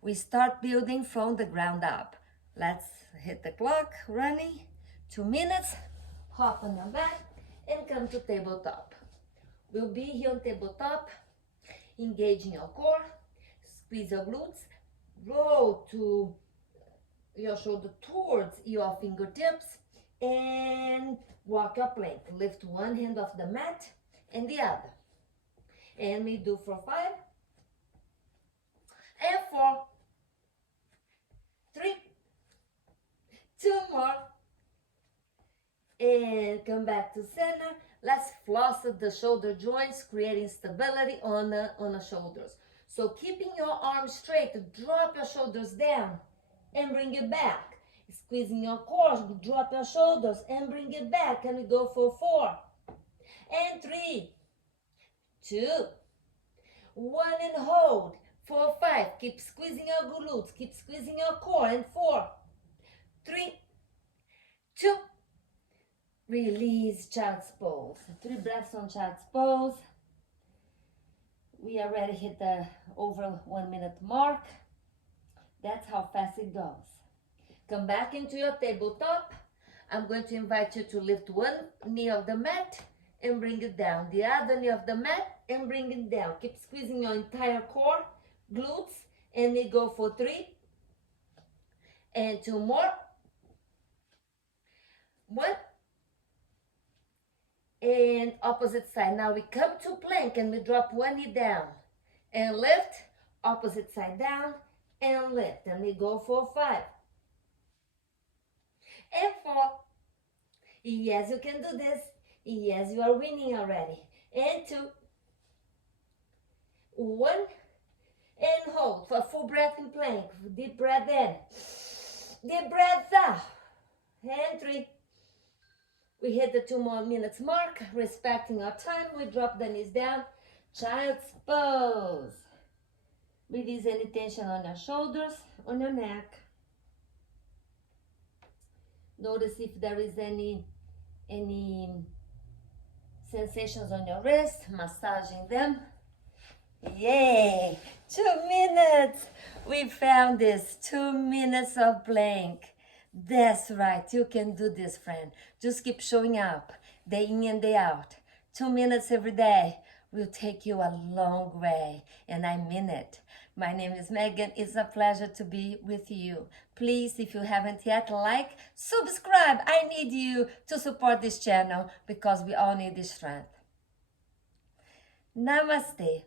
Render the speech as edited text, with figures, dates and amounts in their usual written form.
We start building from the ground up. Let's hit the clock, running, 2 minutes, hop on your back and come to tabletop. We'll be here on tabletop, engaging your core, squeeze your glutes, roll to your shoulder towards your fingertips and walk your plank. Lift one hand off the mat and the other. And we do for 5 and 4, 3, 2 more, and come back to center. Let's floss the shoulder joints, creating stability on the shoulders. So keeping your arms straight, drop your shoulders down and bring it back. Squeezing your core, drop your shoulders and bring it back. And we go for 4 and 3, 2, 1 and hold. 4, 5. Keep squeezing your glutes. Keep squeezing your core. And 4, 3, 2. Release child's pose. 3 breaths on child's pose. We already hit the over 1 minute mark. That's how fast it goes. Come back into your tabletop. I'm going to invite you to lift one knee of the mat and bring it down. The other knee of the mat and bring it down. Keep squeezing your entire core, glutes, and we go for 3 and 2 more. 1 and opposite side. Now we come to plank and we drop one knee down and lift, opposite side down and lift, and we go for 5 and 4. Yes, you can do this. Yes, you are winning already. And 2, 1 and hold for full breath in plank. Deep breath in, deep breath out, and 3. We hit the 2 more minutes mark, respecting our time. We drop the knees down, child's pose. Release any tension on your shoulders, on your neck. Notice if there is any sensations on your wrist, massaging them. Yay! 2 minutes! We found this, 2 minutes of plank. That's right, you can do this, friend. Just keep showing up, day in and day out. 2 minutes every day will take you a long way, and I mean it. My name is Megan. It's a pleasure to be with you. Please, if you haven't yet, like, subscribe. I need you to support this channel because we all need this strength. Namaste.